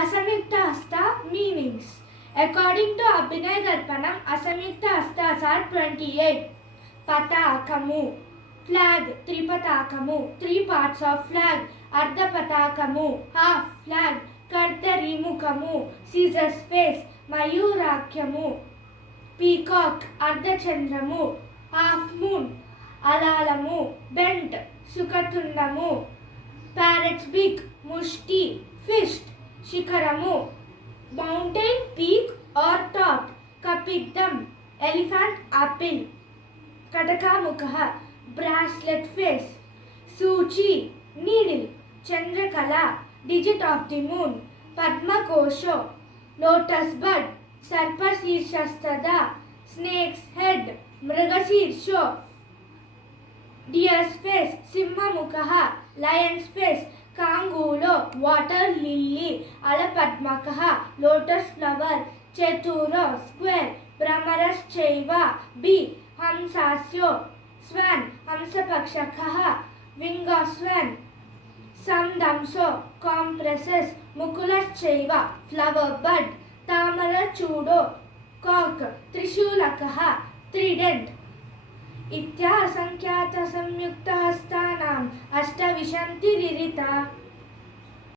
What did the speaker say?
Asamyukta Hasta meanings. According to Abhinay Darpanam, Asamyukta Hastas are 28. Patakamu, flag, Tripatakamu, 3 parts of flag. Ardha Patakamu, half flag. Kardarimukamu, Caesar's face. Mayurakyamu, peacock. Ardha Chandramu, half moon. Alalamu, bent. Sukatundamu, parrot's beak. Mushti, fist. Shikaramu, mountain, peak or top. Kapidam, elephant, apple. Katakamukaha, bracelet face. Suchi, needle. Chandrakala, digit of the moon. Padmakosho, lotus bud. Sarpasirshastada, snake's head. Mrigasirsho, deer's face. Simhamukaha, lion's face. Kangulo, water lily. Alapadmakaha, lotus flower. Cheturo, square. Brahmaraschaiva, bee. Hamsasyo, swan. Hamsapakshakaha, wing of swan. Sandamso, compresses. Mukulaschaiva, flower bud. Tamarachudo, cock. Trishulakaha, trident. इत्या असंख्यात संयुक्त हस्तानाम अष्टविंशतिरिता